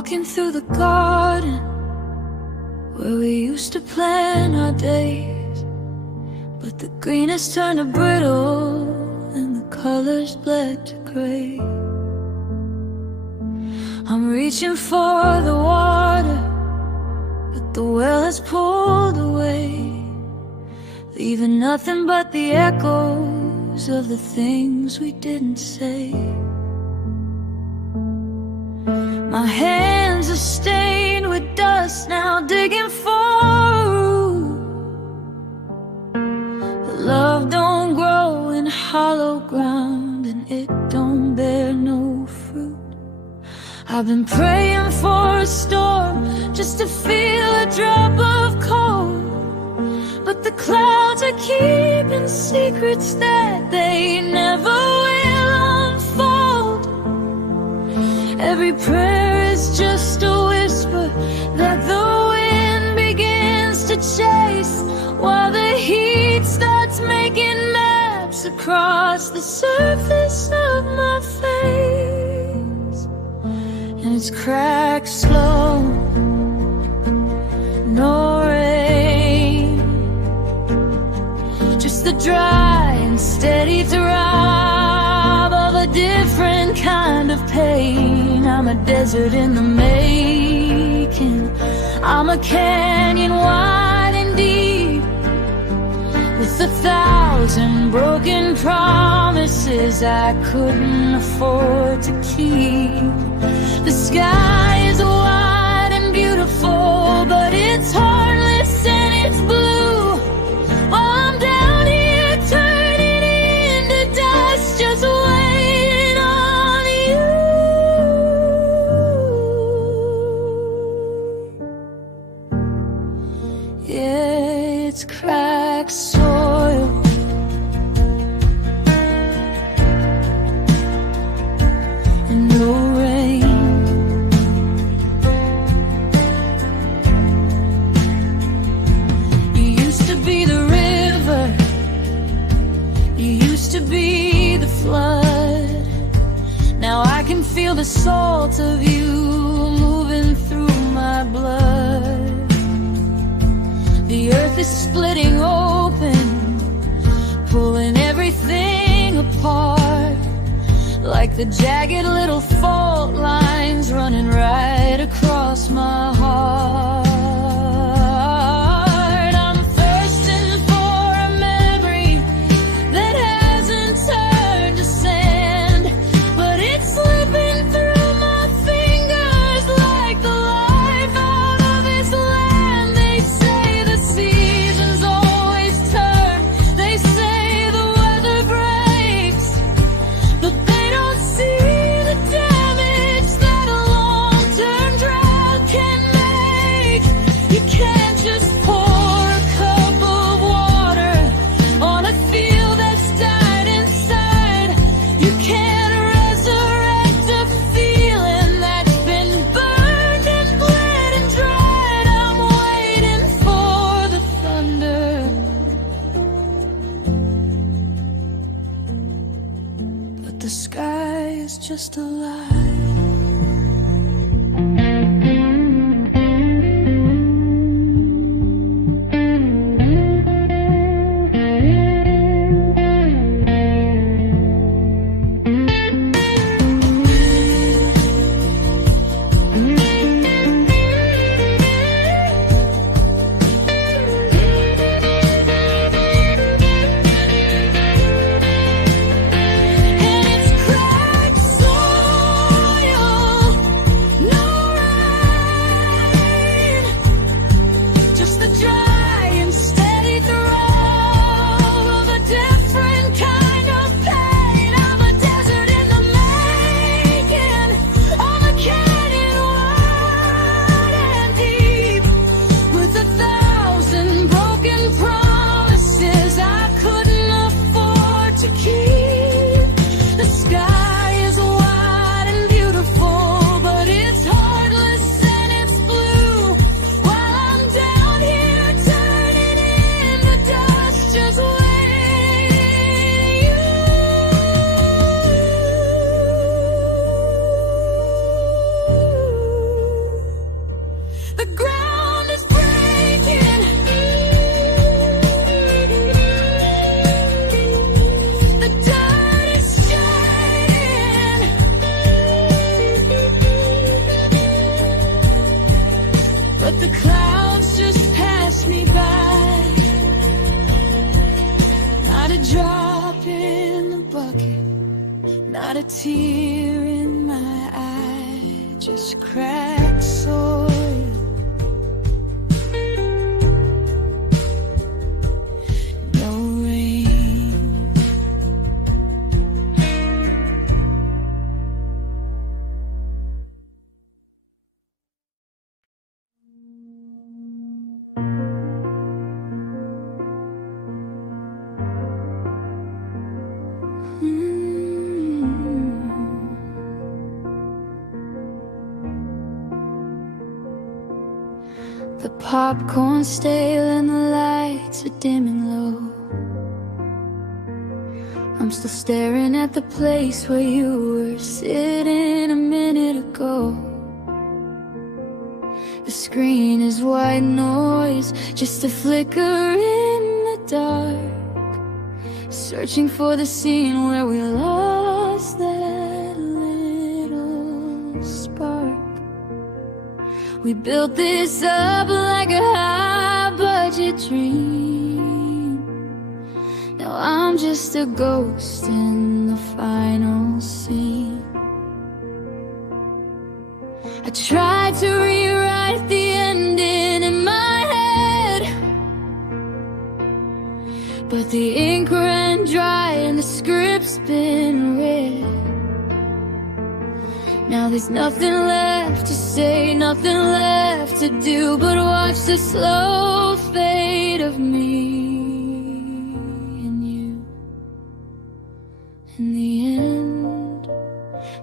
walking through the garden where we used to plan our days, but the green has turned to brittle and the colors bled to gray. I'm reaching for the water, but the well has pulled away, leaving nothing but the echoes of the things we didn't say. My hands are stained with dust now, digging for a root. But love don't grow in hollow ground, and it don't bear no fruit. I've been praying for a storm just to feel a drop of cold, but the clouds are keeping secrets that they never will unfold. Every prayer is just a whisper that the wind begins to chase, while the heat starts making maps across the surface of my face. And it's cracked slow, no rain, just the dry and steady throb of a different kind of pain. I'm a desert in the making, I'm a canyon wide and deep, with 1,000 broken promises I couldn't afford to keep. The sky is wide and beautiful, but it's heartless and it's blue, while I'm down here turning into dust, just waiting on you. Yeah, it's cracked soil, and no rain. You used to be the river, you used to be the flood. Now I can feel the salt of you moving through my blood. The earth is splitting open, pulling everything apart, like the jagged little fault lines running right across my heart. I'm thirsting for a memory that hasn't turned to sand, but it's slipping through my fingers like the life out of this land. They say the seasons always turn, they say the weather breaks, but they don't see the damage that a long-term The clouds just pass me by. Not a drop in the bucket, not a tear in my eye, just cracked soil. No rain. The popcorn's stale and the lights are dimming low. I'm still staring at the place where you were sitting a minute ago. The screen is white noise, just a flicker in the dark, searching for the scene where we lost that little spark. We built this up like a high-budget dream. Now I'm just a ghost in the final scene. I tried to rewrite the ending in my head, but the ink ran dry and the script's been read. Now there's nothing left to say, nothing left to do, but watch the slow fade of me and you. In the end,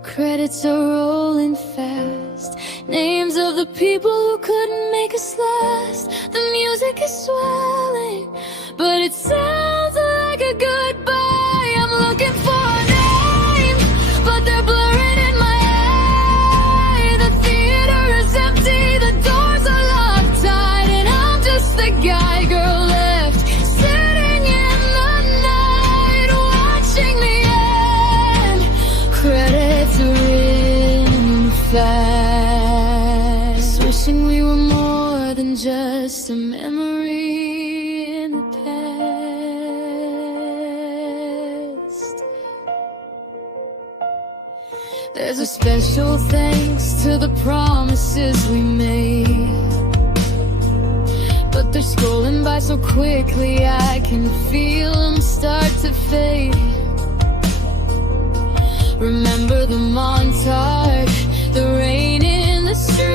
credits are rolling fast, names of the people who couldn't make us last. The music is swelling, but it sounds like a goodbye. I'm looking for a name, but they're blurring in my eye. The theater is empty, the doors are locked tight, and I'm just the guy girl left sitting in the night, watching the end. Credits are in fast, wishing we were more than just a memory in the past. There's a special thanks to the promises we made, but they're scrolling by so quickly I can feel them start to fade. Remember the montage, the rain in the street,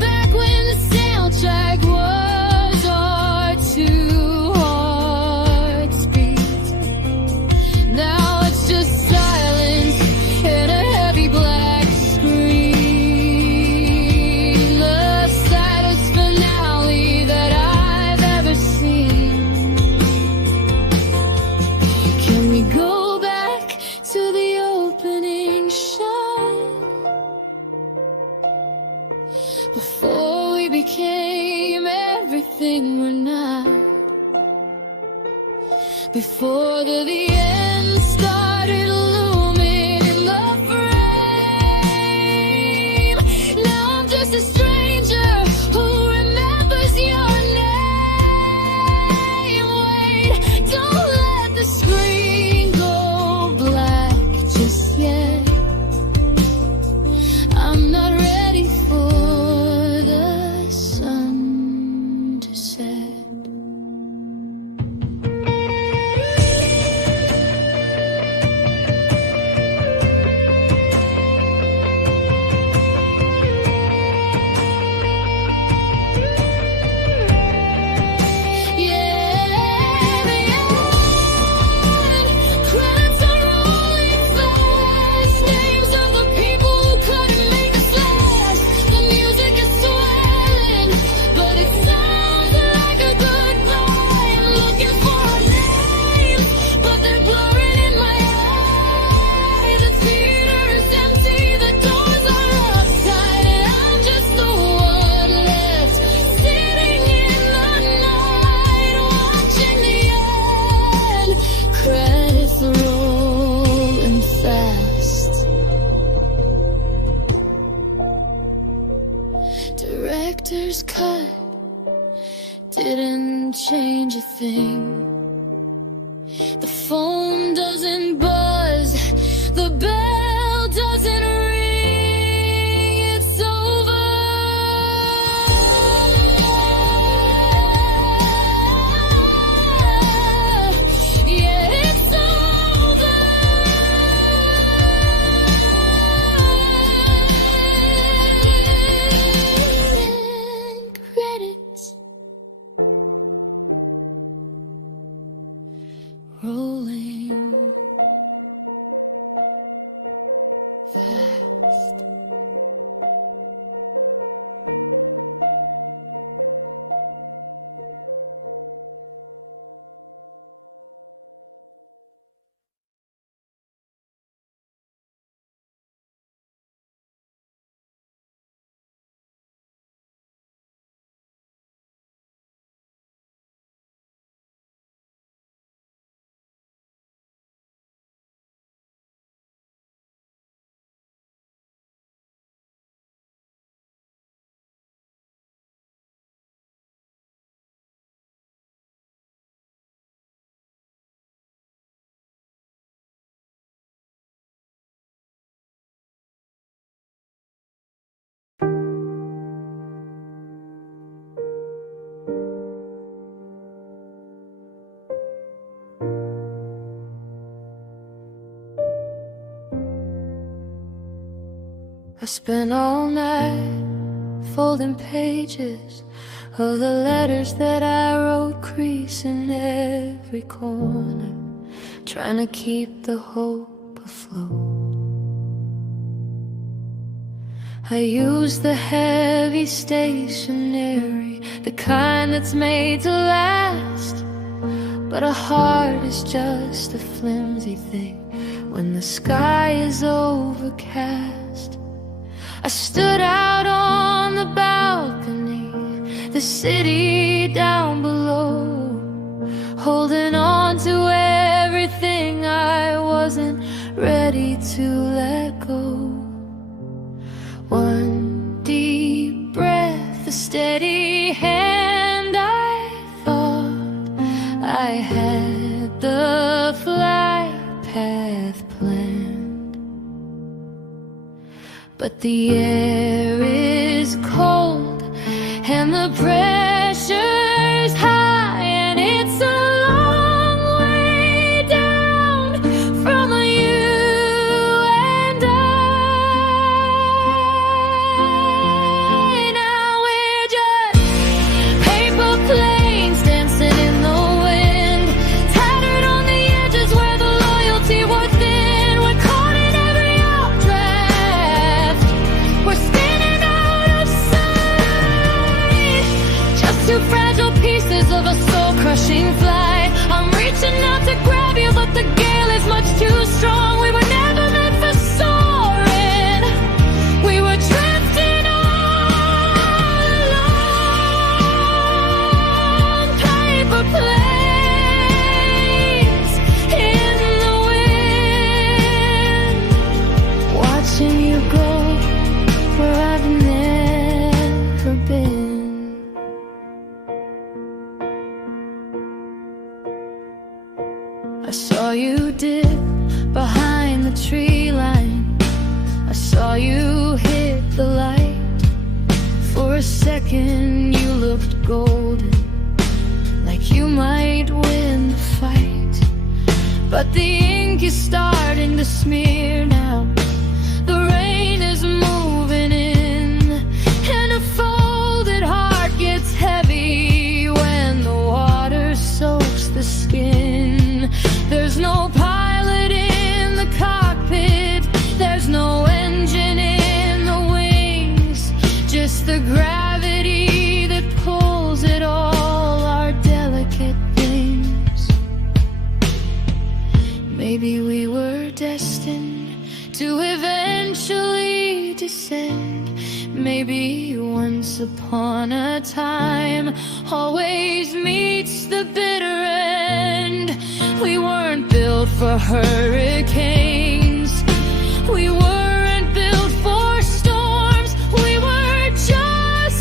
back when the soundtrack was our two hearts beat. Now it's just silence and a heavy black screen, the saddest finale that I've ever seen. Can we go back to the opening shot, before we became everything we're not, before the end started looming in the frame? Now I'm just a stranger who remembers your name. Wait, don't let the screen go black just yet. I'm not ready for the sun to set. Director's cut didn't change a thing. The phone doesn't buzz, the bell doesn't ring. It's over. Yeah, it's over. And credits rolling fast. I spent all night folding pages of the letters that I wrote, creasing every corner, trying to keep the hope afloat. I used the heavy stationery, the kind that's made to last, but a heart is just a flimsy thing when the sky is overcast. I stood out on the balcony, the city down below, holding on to everything I wasn't ready to let go. One deep breath, a steady hand. I thought I had the flight path planned, but the air is cold and the pressure's high, and it's a long way down from you and I. Now we're just paper planes dancing in the wind, tattered on the edges where the loyalty was thin. We're caught in every updraft, we're spinning out of sight, just two fragile pieces of a soul-crushing flight. I'm reaching out to grab you, but the gale is much too strong. We were never meant for soaring, we were drifting all along. Paper planes in the wind, watching you go where I've never been. I saw you dip behind the tree line, I saw you hit the light. For a second you looked golden, like you might win the fight. But the ink is starting to smear now, the rain is moving in, and a folded heart gets heavy when the water soaks the skin. There's no pilot in the cockpit, there's no engine in the wings, just the gravity that pulls at all our delicate things. Maybe we were destined to eventually descend. Maybe once upon a time always meets the bitter end. We weren't built for hurricanes, we weren't built for storms, we were just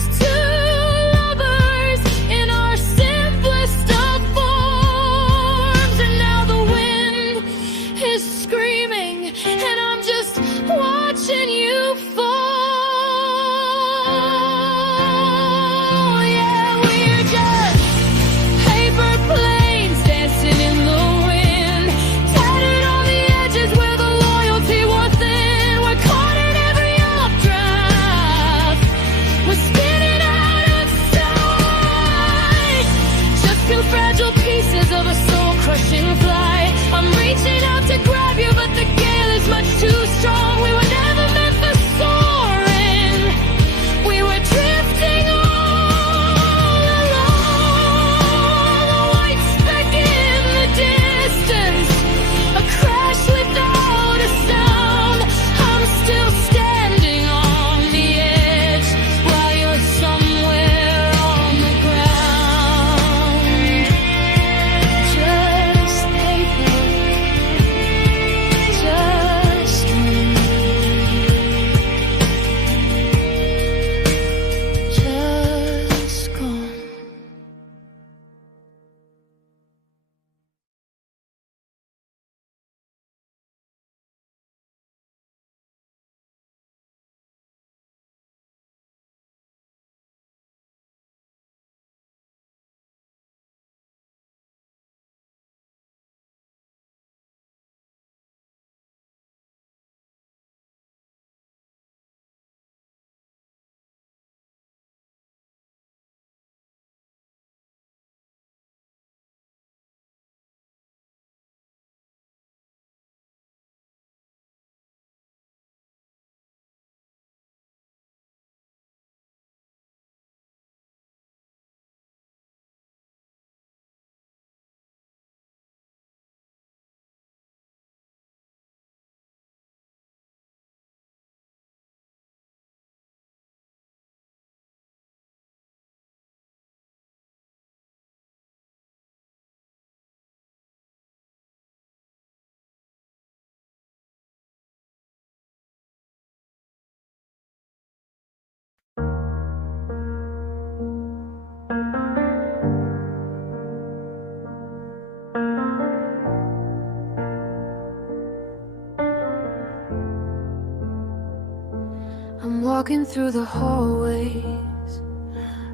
walking through the hallways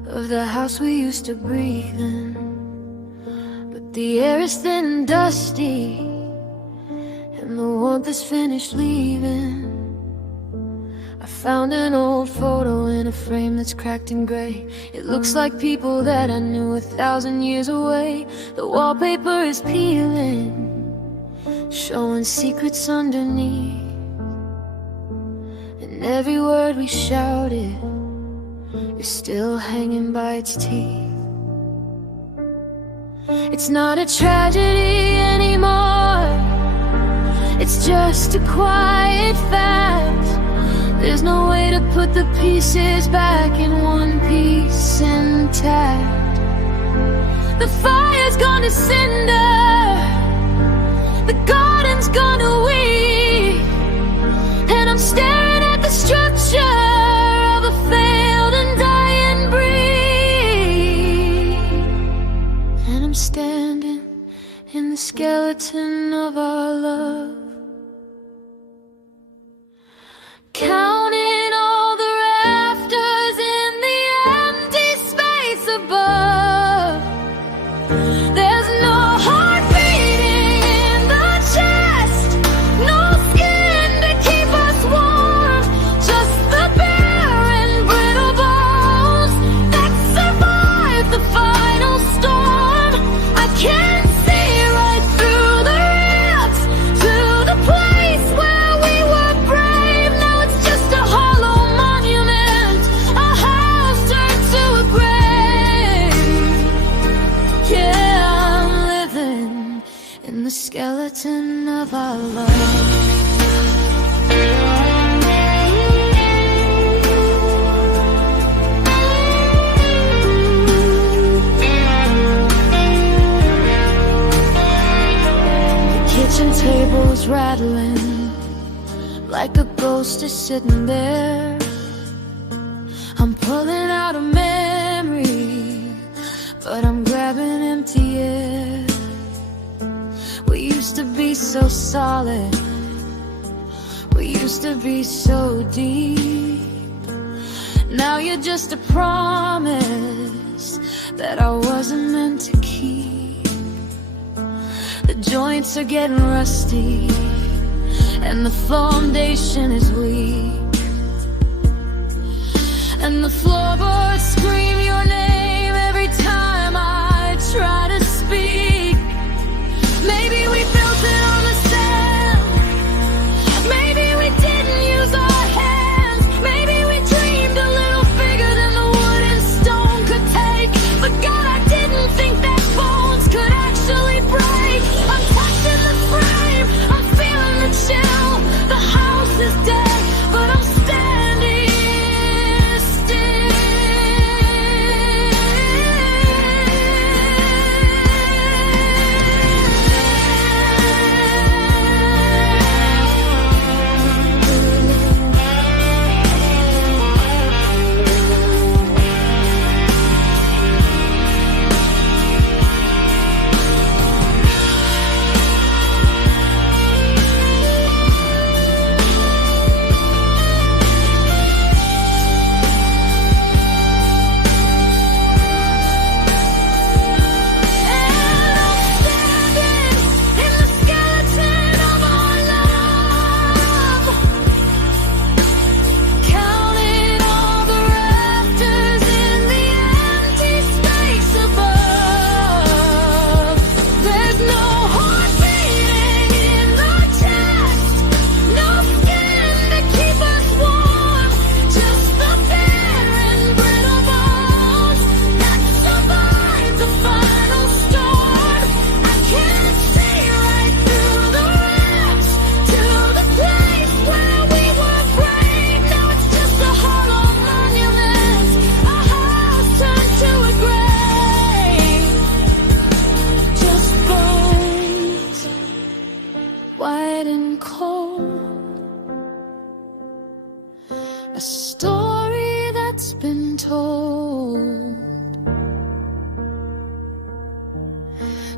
of the house we used to breathe in, but the air is thin and dusty, and the warmth is finished leaving. I found an old photo in a frame that's cracked and gray. It looks like people that I knew 1,000 years away. The wallpaper is peeling, showing secrets underneath, and every word we shouted is still hanging by its teeth. It's not a tragedy anymore, it's just a quiet fact. There's no way to put the pieces back in one piece intact. The fire's gone to cinder, the garden's gone to weed, and I'm staring at the structure of a failed and dying breed. And I'm standing in the skeleton of our love, counting all the rafters in the empty space above. There's no heart beating in the chest, no skin to keep us warm, just the bare and brittle bones that survive the final storm. I can't see right through the ribs to the place where we were brave. Now it's just a hollow monument, a house turned to a grave. Yeah, I'm living in the skeleton of our love. The kitchen table's rattling like a ghost is sitting there. I'm pulling out a memory, but I'm grabbing empty air. We used to be so solid, we used to be so deep. Now you're just a promise that I wasn't meant to keep. The joints are getting rusty, and the foundation is weak, and the floorboards scream your name every time I try to speak. Maybe we built it on the sand, maybe we didn't use our hands, maybe we dreamed a little bigger than the wood and stone could take. But God, I didn't think that bones could actually break. I'm touching the frame, I'm feeling the chill. The house is dead, but I'm standing still.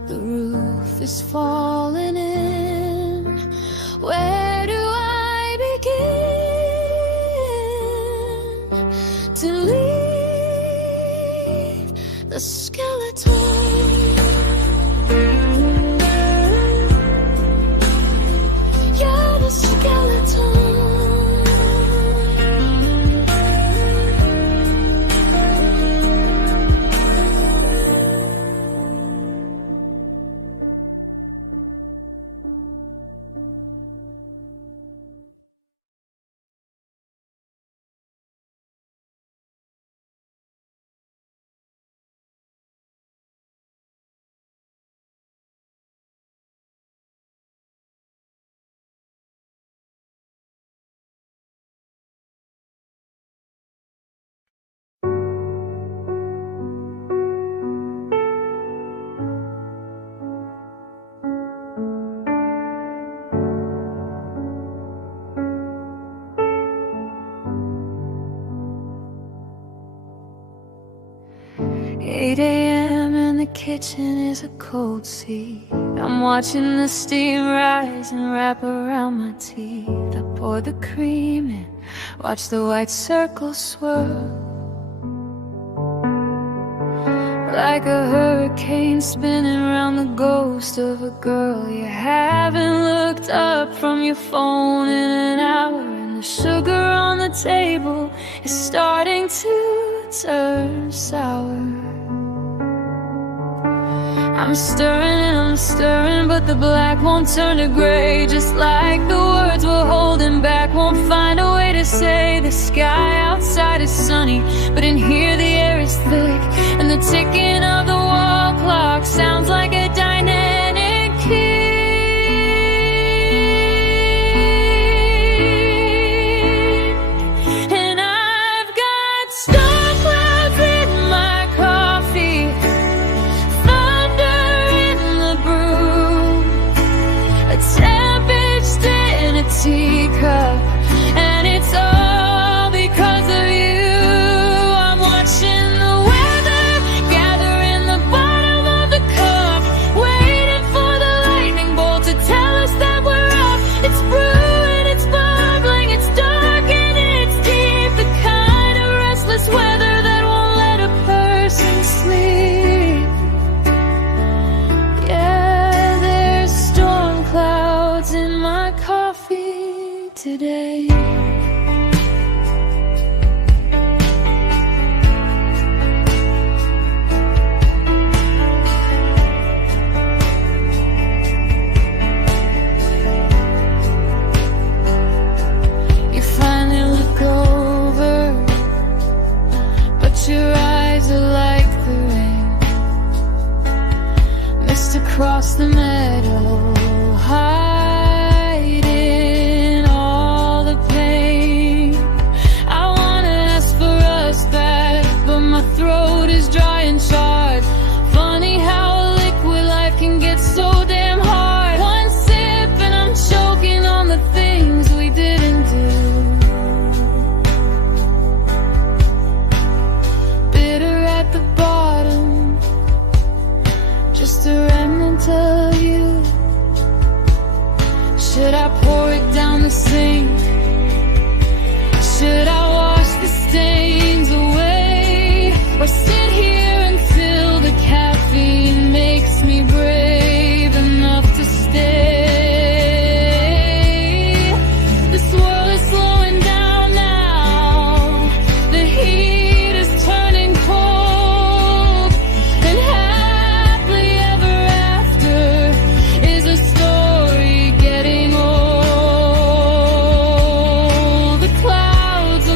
The roof is falling in. Where do I begin? delete the skeleton. Yeah, the skeleton. Eight a.m. in the kitchen is a cold sea. I'm watching the steam rise and wrap around my teeth. I pour the cream in, watch the white circle swirl, like a hurricane spinning around the ghost of a girl you haven't looked up from your phone in an hour. And the sugar on the table is starting to turn sour. I'm stirring and I'm stirring, but the black won't turn to gray. Just like the words we're holding back won't find a way to say. The sky outside is sunny, but in here the air is thick, and the ticking of the wall clock sounds like a dynamic key. And I've got storm clouds in my coffee, tempest in a teacup, and it's all because of you. I'm watching the weather gather in the bottom of the cup, waiting for the lightning bolt to tell us that we're up. It's brewing, it's bubbling, it's dark and it's deep, the kind of restless weather that won't let a person sleep. Yeah, there's storm clouds in my coffee today. You finally look over, but your eyes are like the rain, mist across the meadow, hiding all the pain. I wanna ask for us back, but my throat is dry and charred. Funny how a liquid life can get so damn hard. One sip and I'm choking on the things we didn't do. Bitter at the bottom, just a remnant of you. Should I pour it down the sink? Should I wash the stains away? Or sit here until the caffeine makes me brave enough to stay? This world is slowing down now. The heat is turning cold, and happily ever after is a story getting old. The clouds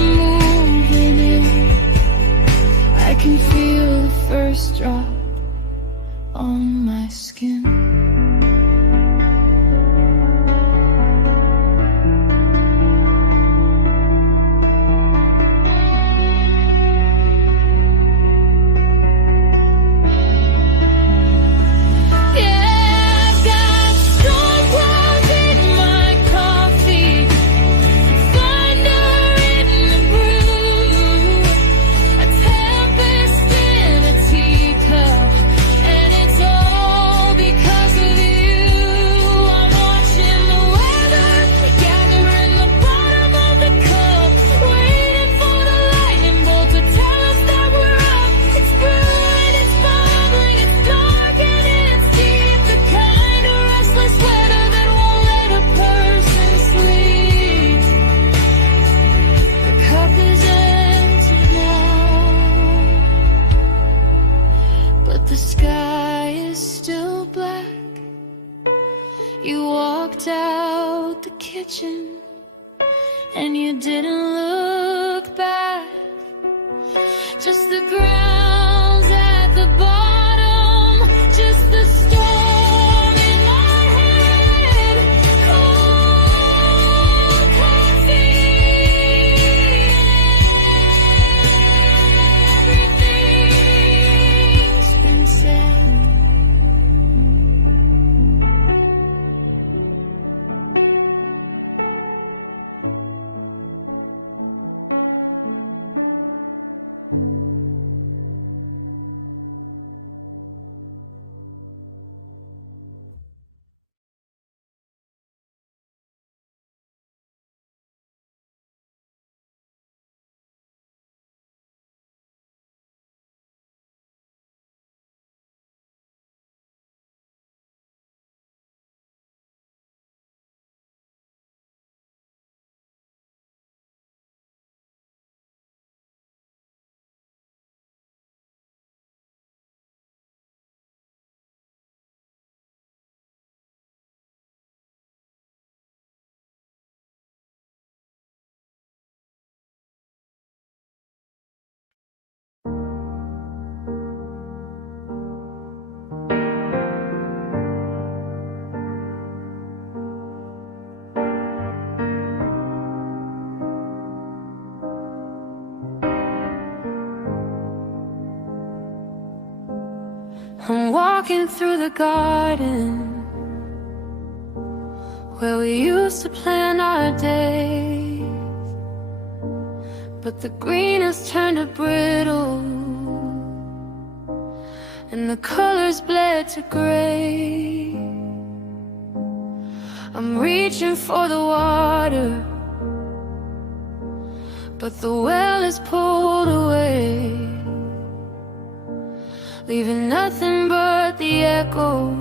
reaching, and you didn't look back. Just the ground's at the bottom, just the storm in my head. Cold, cold feet. Everything's been said. I'm walking through the garden where we used to plan our days, but the green has turned to brittle and the colors bled to gray. I'm reaching for the water, but the well is pulled away, leaving nothing but the echoes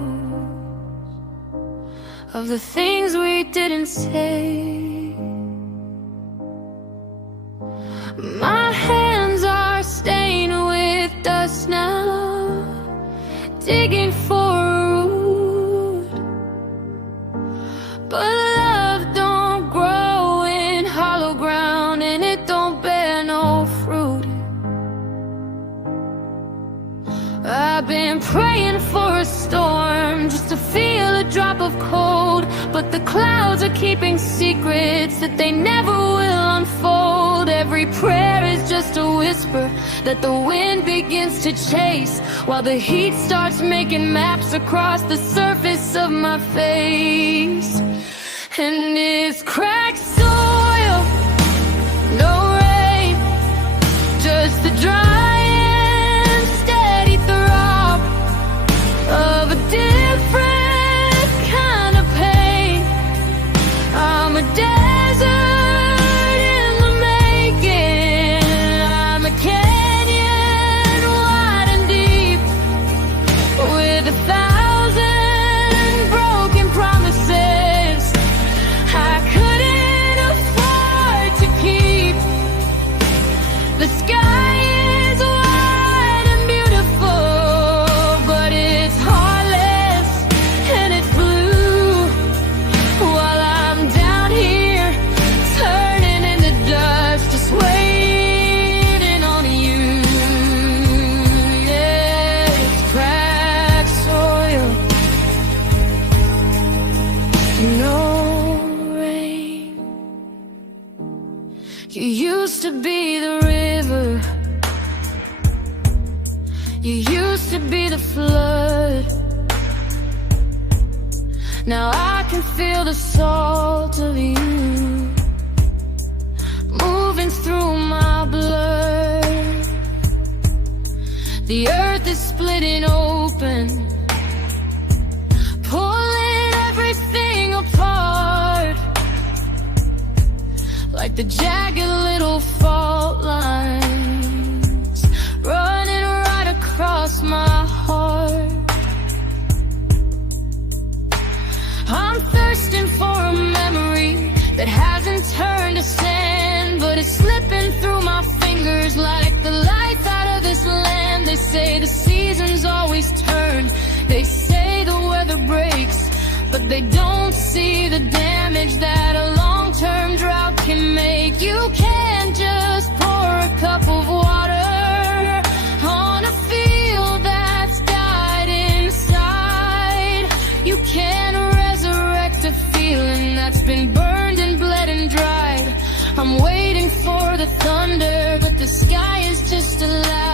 of the things we didn't say. My hands are stained with dust now, digging for a root. But love don't grow in hollow ground, and it don't bear no fruit. I've been praying for a storm just to feel a drop of cold, but the clouds are keeping secrets that they never will unfold. Every prayer is just a whisper that the wind begins to chase, while the heat starts making maps across the surface of my face. And it's cracked soil, no rain, just the dry of a different kind of pain. I'm a desert in the making. I'm a canyon wide and deep, with 1,000 broken promises I couldn't afford to keep. The sky is wide and beautiful, but it's heartless and it's blue, while I'm down here turning into dust, just waiting on you. Yeah, it's cracked soil, no rain. You used to be the river, you used to be the flood. Now I can feel the salt of you moving through my blood. The earth is splitting open, pulling everything apart, like the jagged little fault lines running right across my heart. I'm thirsting for a memory that hasn't turned to sand, but it's slipping through my fingers like the life out of this land. They say the seasons always turn, they say the weather breaks, but they don't see the damage that alone long-term drought can make. You can't just pour a cup of water on a field that's died inside. You can't resurrect a feeling that's been burned and bled and dried. I'm waiting for the thunder, but the sky is just a lie.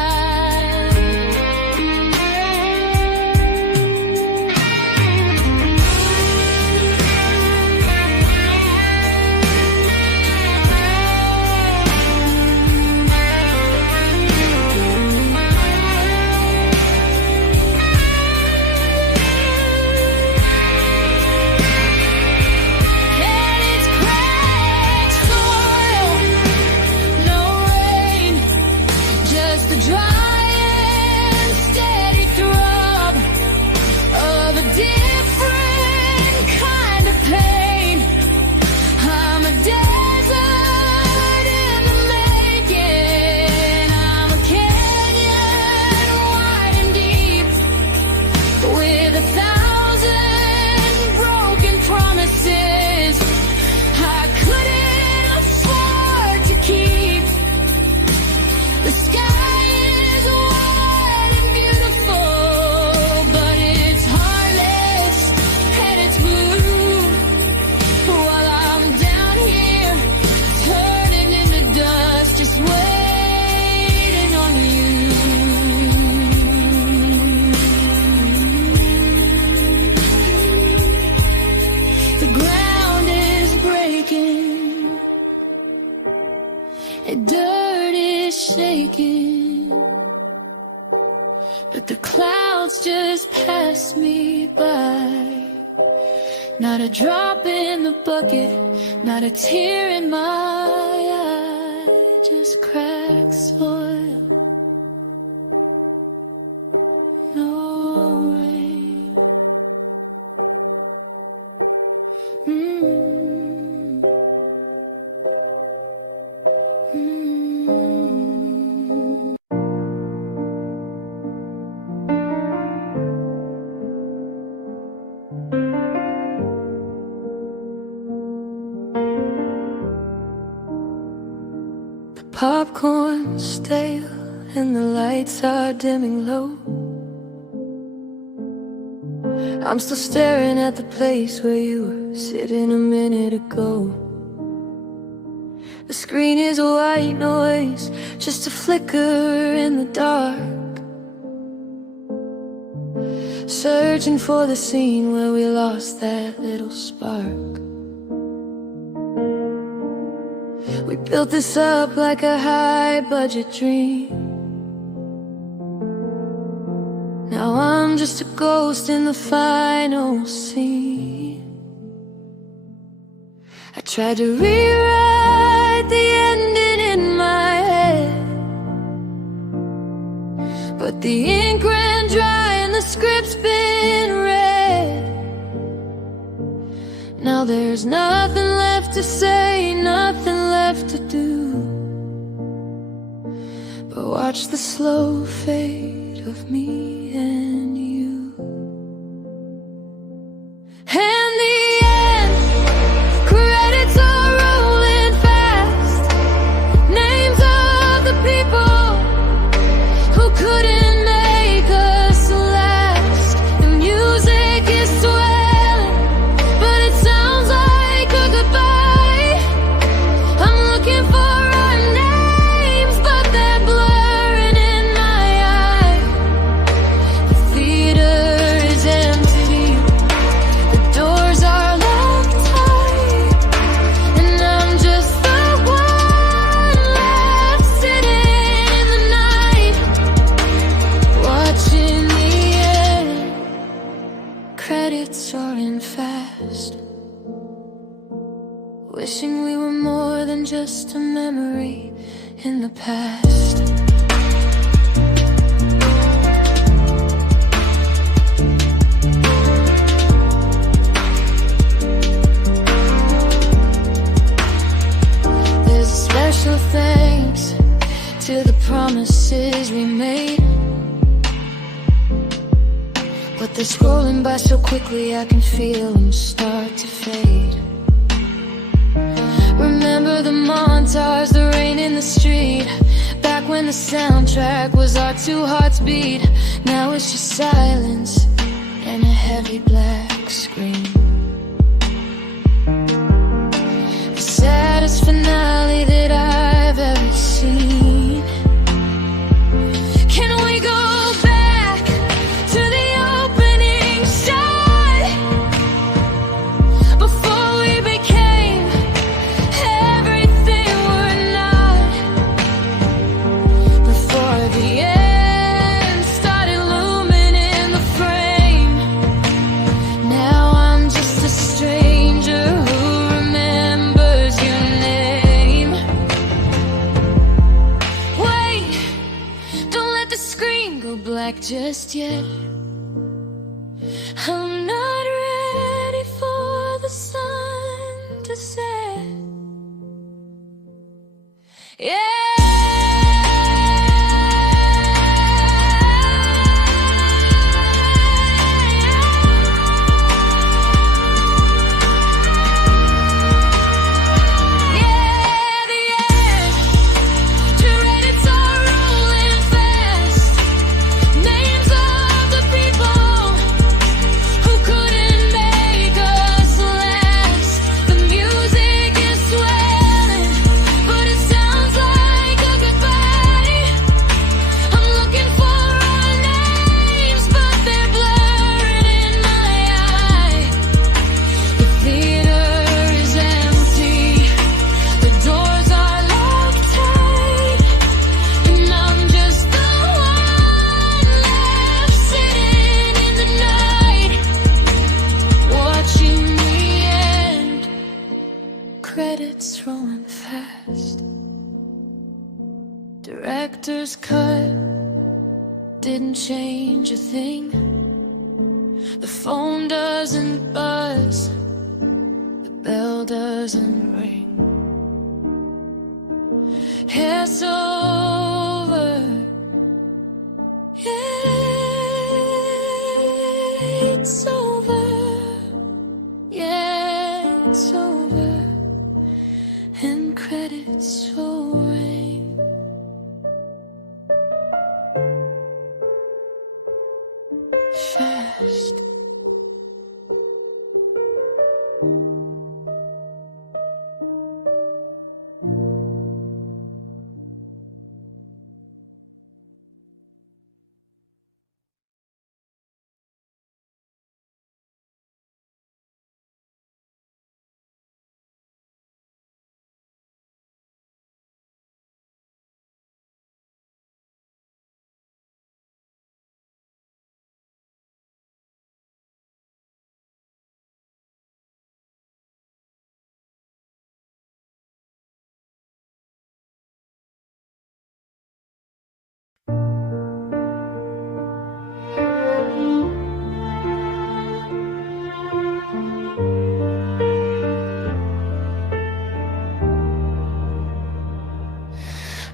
Dirt is shaking, but the clouds just pass me by. Not a drop in the bucket, not a tear in my eye, just cracked soil, no rain. Popcorn's stale and the lights are dimming low. I'm still staring at the place where you were sitting a minute ago. The screen is a white noise, just a flicker in the dark, searching for the scene where we lost that little spark. We built this up like a high-budget dream. Now I'm just a ghost in the final scene. I tried to rewrite the ending in my head, but the ink ran dry and the script's been read. Now there's nothing left to say, nothing left to do, but watch the slow fade of me and you. And the end credits are rolling fast, names of the people who couldn't make us last. The music is swelling, but it sounds like a goodbye. I'm looking for our names, but they're blurring in my eye. The theater is empty, the doors are locked tight, and I'm just the one left sitting in the night, watching the end. Credits rolling fast, wishing we were more than just a memory in the past. There's a special thanks to the promises we made, but they're scrolling by so quickly I can feel them start to fade. remember the montage, the rain in the street. Back when the soundtrack was our two hearts beat. Now it's just silence and a heavy black screen. The saddest finale that I've ever seen. Can we go back to the opening shot? Before we became everything we're not. Before the end started looming in the frame. Now I'm just a stranger who remembers your name. Wait, don't let the screen go black just yet. I'm not ready for the sun to set. Yeah. Credits rolling fast. Director's cut didn't change a thing. The phone doesn't buzz, the bell doesn't ring. It's over. Yeah, it's over. Yeah, it's over. And credits rolling fast.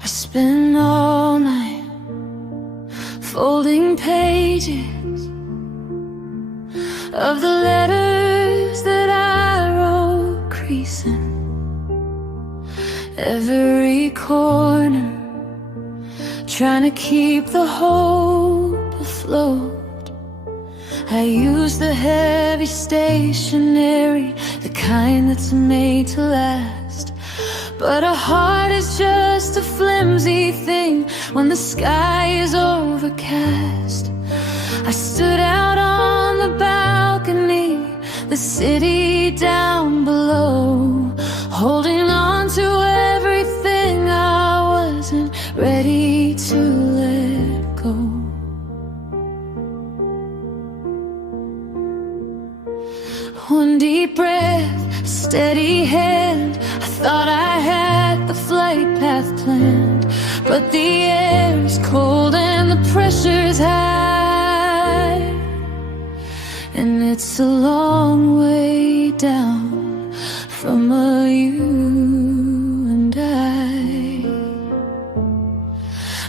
I spent all night folding pages of the letters that I wrote, creasing every corner, trying to keep the hope afloat. I use the heavy stationery, the kind that's made to last. But a heart is just a flimsy thing when the sky is overcast. I stood out on the balcony, the city down below, holding on to everything I wasn't ready to let go. One deep breath, steady hand, I thought I had the flight path planned, but the air's cold and the pressure's high, and it's a long way down from a you and I.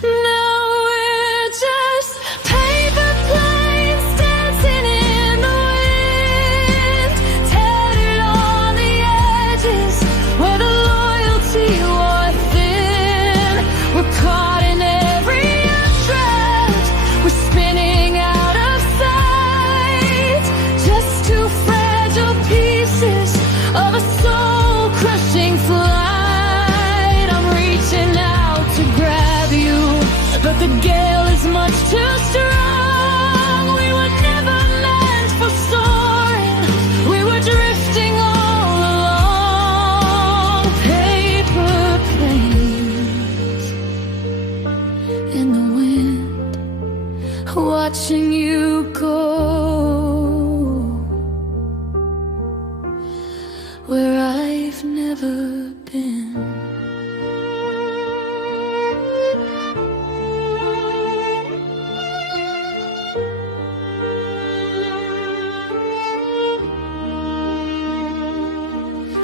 Now we're just paper planes dancing in the wind, tattered on the edges where the loyalty the gale is much too strong. We were never meant for soaring. We were drifting all along. Paper planes in the wind, watching you go where I've never been.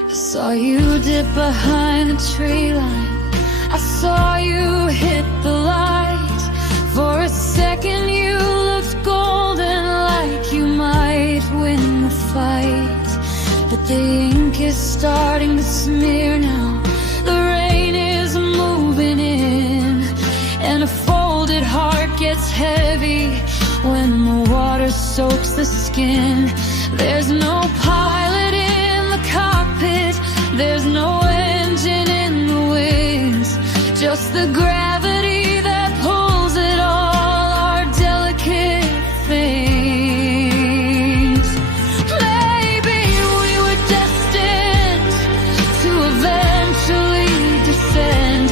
I saw you dip behind the tree line. I saw you hit the light. For a second you looked golden, like you might win the fight. But the ink is starting to smear now. The rain is moving in, and a folded heart gets heavy when the water soaks the skin. There's no pilot in the cockpit, there's no engine in the wings, just the gravity that pulls it all, our delicate things. Maybe we were destined to eventually descend.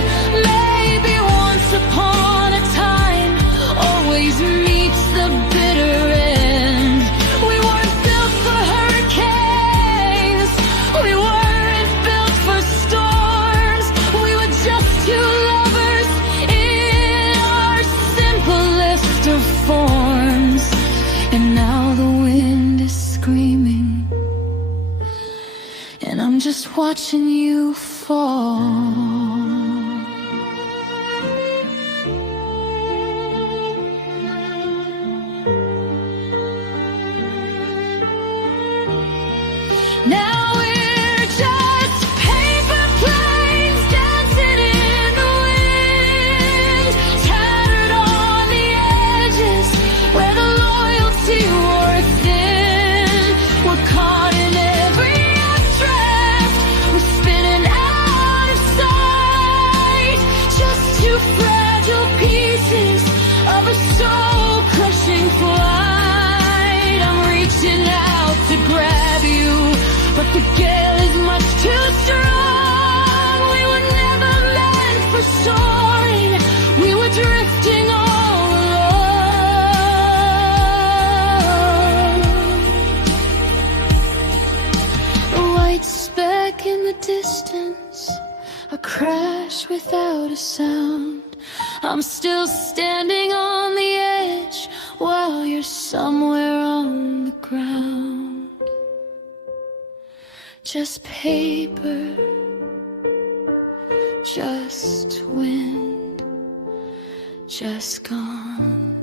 Maybe once upon a time always meets the bitter end. We weren't built for hurricanes, we weren't built for storms. We were just two lovers in our simplest of forms. And now the wind is screaming, and I'm just watching you fall. Now we're just paper planes dancing in the wind, tattered on the edges where the loyalty wore thin. We're caught in every updraft, we're spinning out of sight, just two fragile pieces of a soul-crushing flight. I'm reaching out to grab you, but the gale is much too strong. We were never meant for soaring. We were drifting all along. A white speck in the distance, a crash without a sound. I'm still standing on the edge while you're somewhere on the ground. Just paper, just wind, just gone.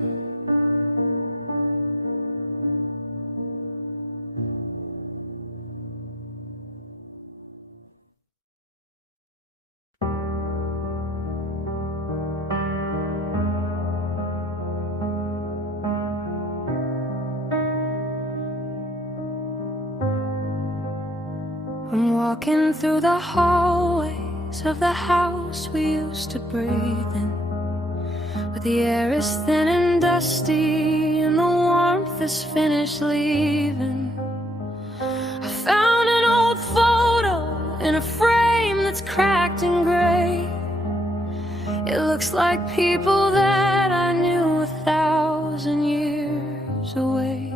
I'm walking through the hallways of the house we used to breathe in, but the air is thin and dusty and the warmth is finished leaving. I found an old photo in a frame that's cracked and gray. It looks like people that I knew 1,000 years away.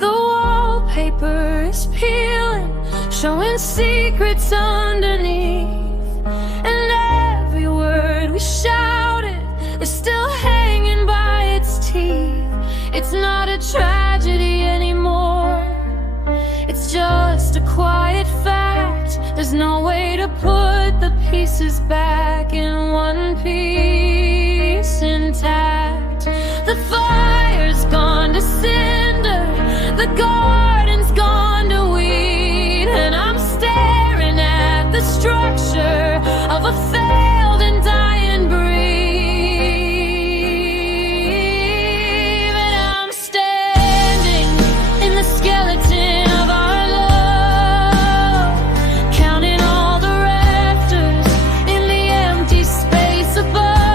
The wallpaper is peeling, showing secrets underneath, and every word we shouted is still hanging by its teeth. It's not a tragedy anymore, it's just a quiet fact. There's no way to put the pieces back in one piece intact. The fire's gone to cinder, the garden's gone to weed, and I'm staring at the structure of a failed and dying breed. And I'm standing in the skeleton of our love, counting all the rafters in the empty space above.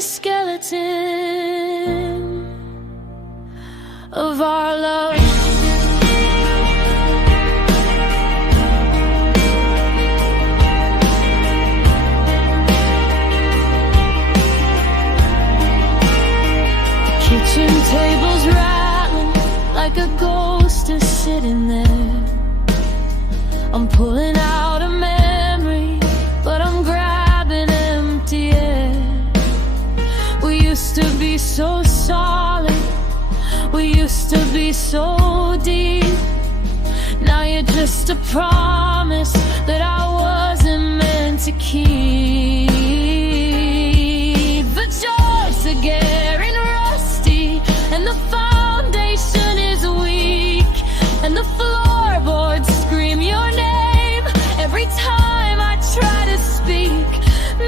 the skeleton of our love. Kitchen tables rattling like a ghost is sitting there. I'm pulling out a memory, but I'm grabbing empty air. We used to be so solid, we used to be so deep. Now you're just a promise that I wasn't meant to keep. The doors are getting rusty, and the foundation is weak, and the floorboards scream your name every time I try to speak.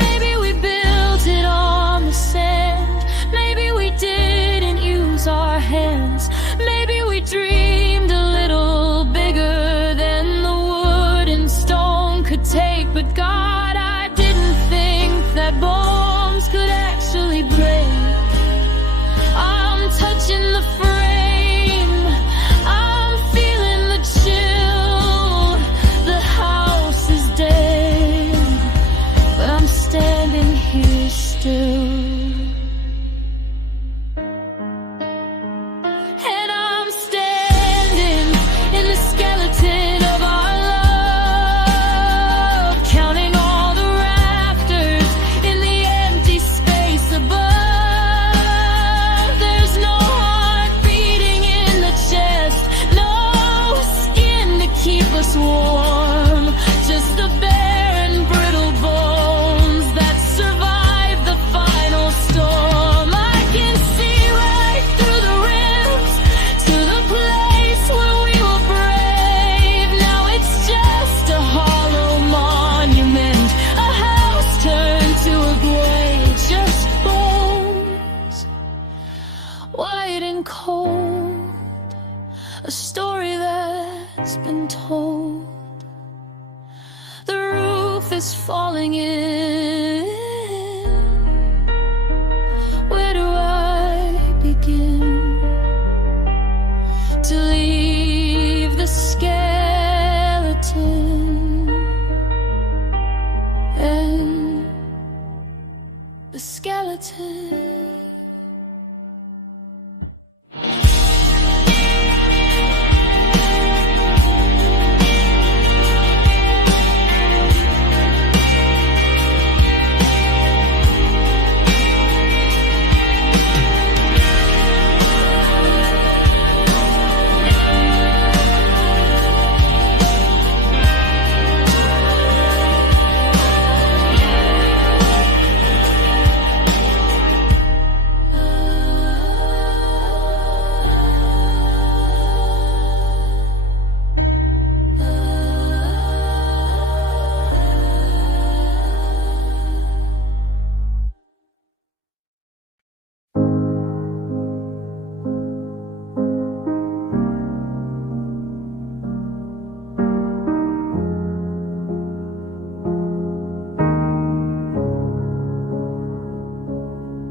Maybe we built it on the sand, maybe we didn't use our hands, maybe we dreamed a little bigger than the wood and stone could take. But God, I didn't think that bones could actually break. I'm touching the frame, I'm feeling the chill. The house is dead, but I'm standing here still. And I'm standing in the skeleton of our love, counting all the rafters in the empty space above. There's no heart beating in the chest, no skin to keep us warm, just the bare and brittle bones that survive the final storm. I can see right through the ribs to the place where we were brave. Now it's just a hollow monument, a house turned to a grave, just bones, white and cold, a story that's been told. The roof is falling in. Where do I begin to leave the skeleton and the skeleton?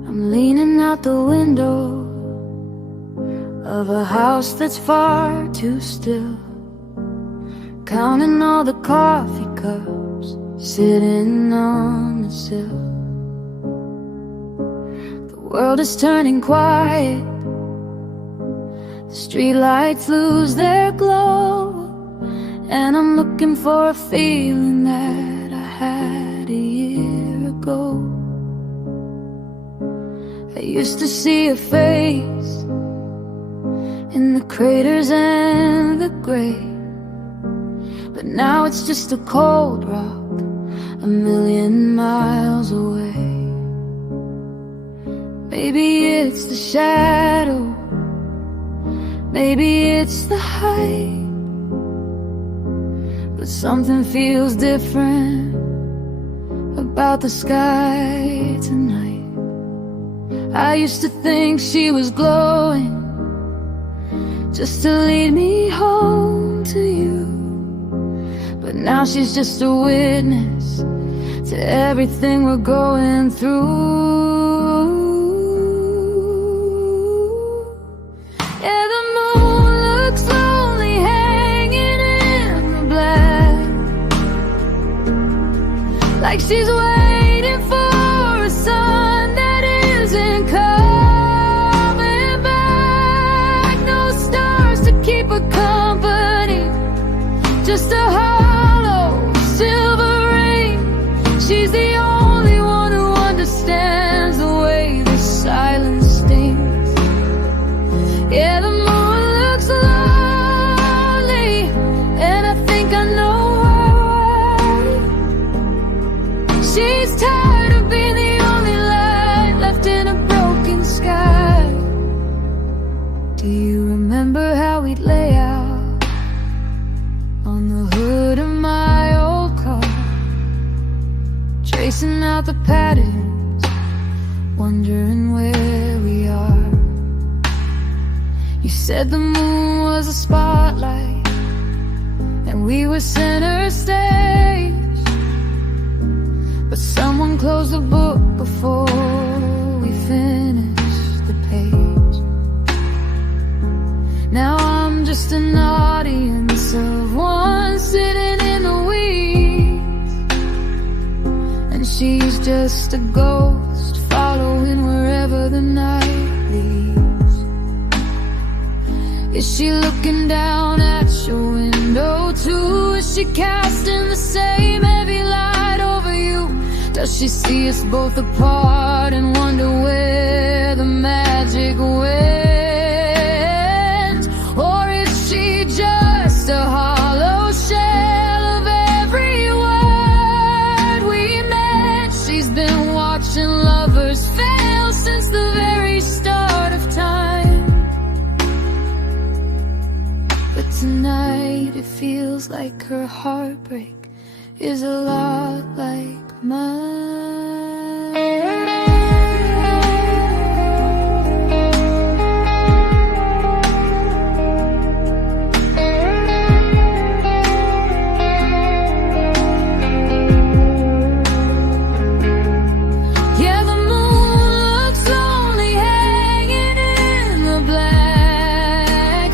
I'm leaning out the window of a house that's far too still, counting all the coffee cups sitting on the sill. The world is turning quiet, the streetlights lose their glow, and I'm looking for a feeling that I had a year ago. I used to see a face in the craters and the gray, but now it's just a cold rock a million miles away. Maybe it's the shadow, maybe it's the height, but something feels different about the sky tonight. I used to think she was glowing just to lead me home to you, but now she's just a witness to everything we're going through. like she's waiting for a sun that isn't coming back. No stars to keep her company, just a hollow silver ring. She's the only one who understands the way the silence stings. Yeah, the moon looks lonely, and I think I know why. She's tired of being the only light left in a broken sky. Do you remember how we'd lay out on the hood of my old car, tracing out the patterns, wondering where we are? You said the moon was a spotlight and we were center stage, but someone closed the book before we finished the page. Now I'm just an audience of one sitting in the weeds, and she's just a ghost following wherever the night leads. Is she looking down at your window too? Is she casting the same heavy light over you? Does she see us both apart and wonder where the magic went? Or is she just a hollow shell of every word we meant? She's been watching lovers fail since the very start of time, but tonight it feels like her heartbreak is a lot like mine. Yeah, the moon looks lonely hanging in the black,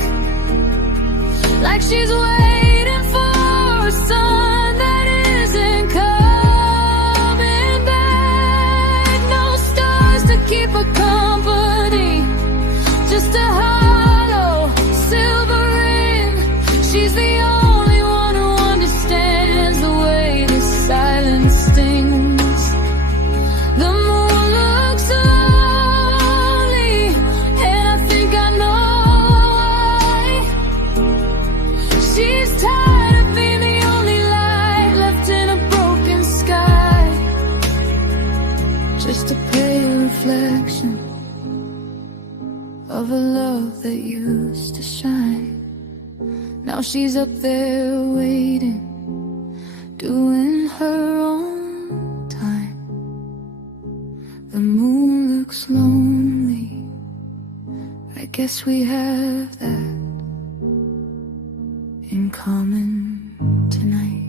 like she's waiting for a sun that isn't coming back. No stars to keep her company, just a hollow silver ring. She's the only one who understands the way the silence stings. The moon looks lonely, and I think I know why. She's tired of being the only light left in a broken sky, just a pale reflection of a love that used to shine. Now she's up there waiting, doing her own time. The moon looks lonely, I guess we have that in common tonight.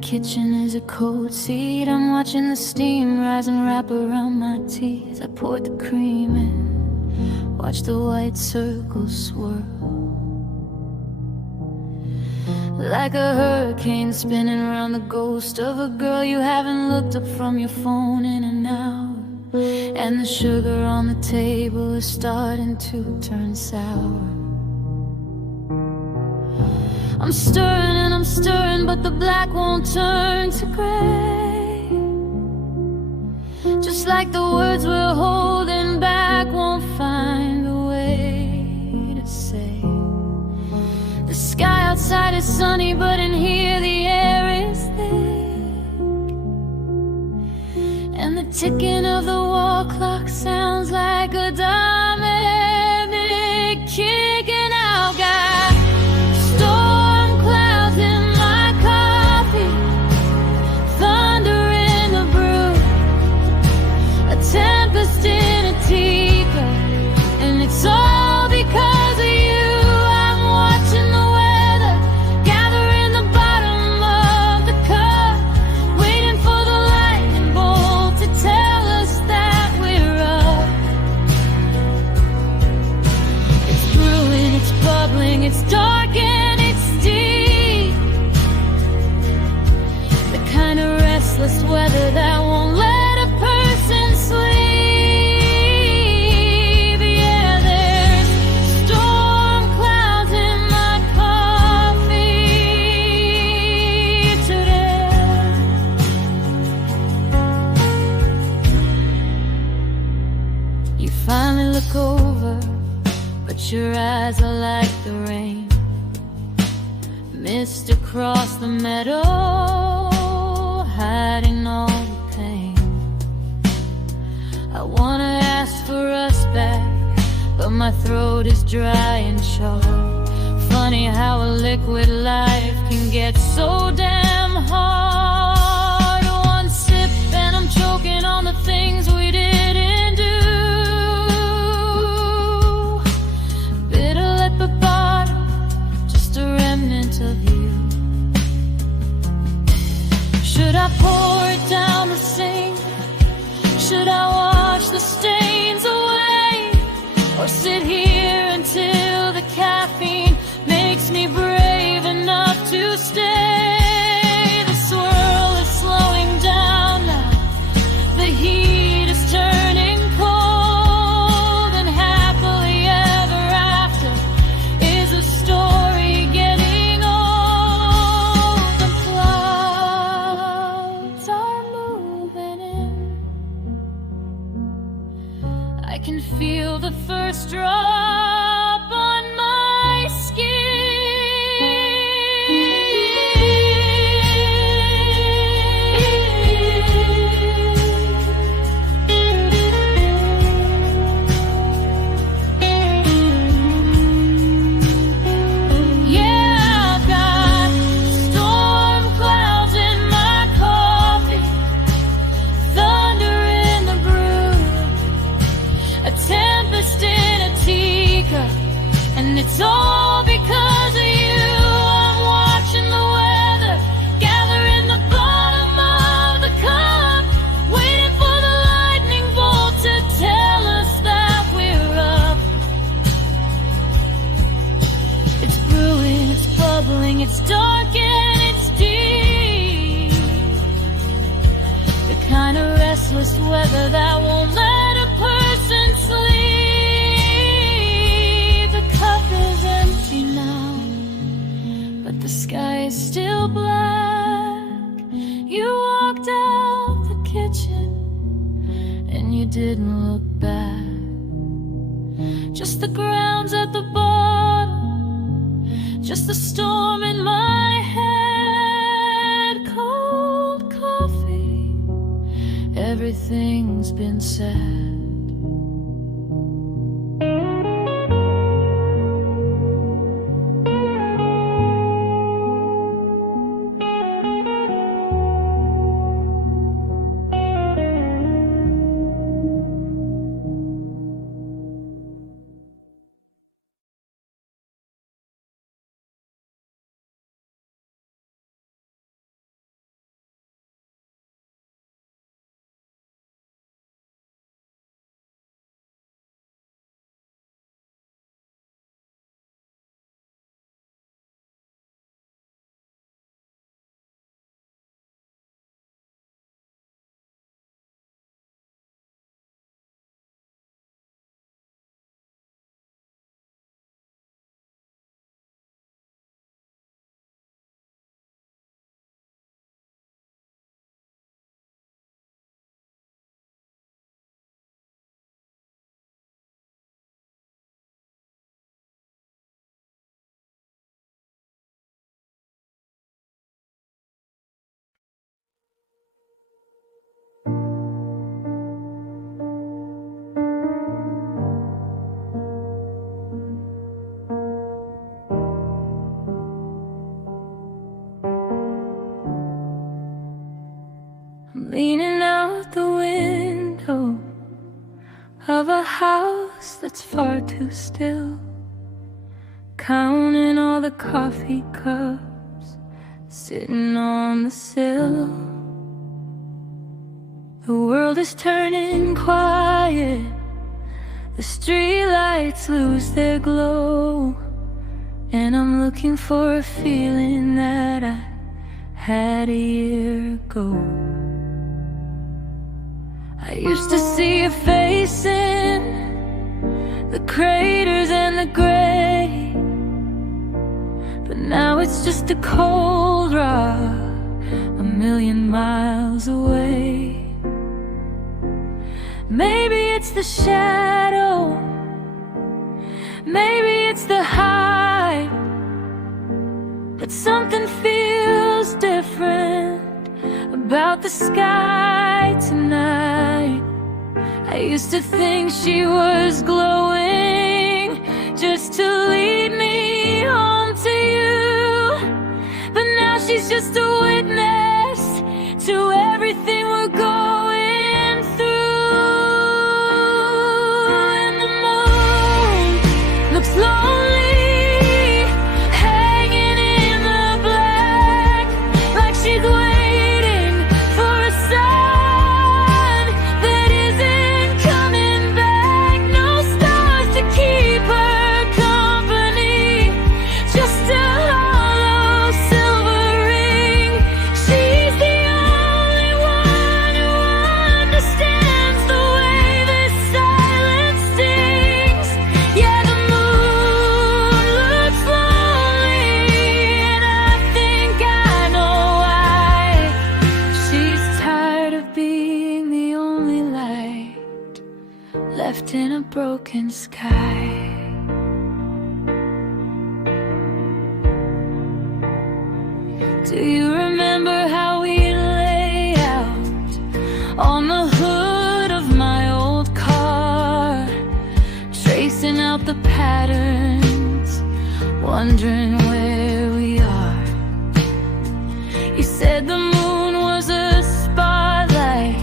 Kitchen is a cold seat. I'm watching the steam rise and wrap around my teeth. I poured the cream in, watch the white circles swirl, like a hurricane spinning around the ghost of a girl you haven't looked up from your phone in an hour. And the sugar on the table is starting to turn sour. I'm stirring and I'm stirring, but the black won't turn to gray. Just like the words we're holding back won't find a way to say. The sky outside is sunny, but in here the air is thick, and the ticking of the wall clock sounds like a dynamic kicking out. Got storm clouds in my coffee, thunder in the brew, a tempest in a teacup, and it's all because of you. I'm watching the weather gather in the bottom of the cup, waiting for the lightning bolt to tell us that we're up. It's brewing, it's bubbling, it's dark and it's deep, the kind of restless weather that won't let a person sleep. Yeah, there's storm clouds in my coffee today. You finally look over, but your eyes are like the rain, mist across the meadow, hiding all the pain. I wanna ask for us back, but my throat is dry and sharp. Funny how a liquid life can get so damn hard. One sip and I'm choking on the things we didn't do. Bitter at the bottom, just a remnant of you. Should I pour it down the sink? Should I wash the stains away? Or sit here until the caffeine makes me brave enough to stay? The swirl is slowing down now, the heat is turning cold, and happily ever after is a story getting old. The clouds are moving in, I can feel the first drop on my skin. Yeah, I've got storm clouds in my coffee, thunder in the brew, a tempest in a teacup, and it's all because of you. I'm watching the weather gather in the bottom of the cup, waiting for the lightning bolt to tell us that we're up. It's brewing, it's bubbling, it's dark and it's deep, the kind of restless weather that won't let a person sleep. The cup is empty now, but the sky is still black. You walked out the kitchen and you didn't look back. Just the grounds at the bottom, just the storm in my head. Cold coffee, everything's been said. leaning out the window of a house that's far too still, counting all the coffee cups sitting on the sill. The world is turning quiet, the streetlights lose their glow, and I'm looking for a feeling that I had a year ago. I used to see your face in the craters and the gray, but now it's just a cold rock a million miles away. Maybe it's the shadow, maybe it's the hype, but something feels different about the sky tonight. I used to think she was glowing just to lead me home to you, but now she's just a witness to everything we're going through. And the moon looks lonely, hanging in the black, like she's waiting for a sign that isn't coming back. No stars to keep her company, just a hollow silver ring. She's the only one who understands the way this silence stings. Yeah, the moon looks lonely, and I think I know why. She's tired of being the only light left in a broken sky. Do you remember how we lay out on the hood of my old car, tracing out the patterns, wondering where we are? You said the moon was a spotlight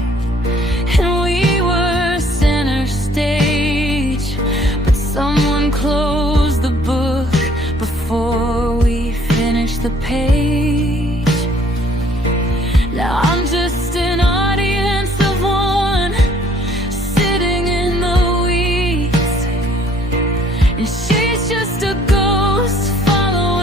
and we were center stage, but someone closed the book before we finished the page. Now I'm just an audience of one, sitting in the weeds, and she's just a ghost following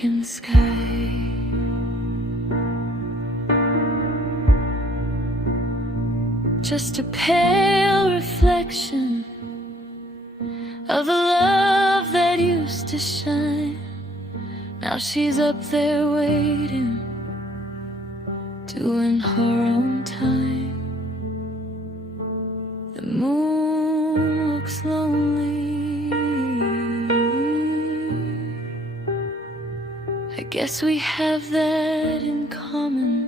broken sky. Just a pale reflection of a love that used to shine. Now she's up there waiting, doing her own time. The moon looks lonely. I guess we have that in common.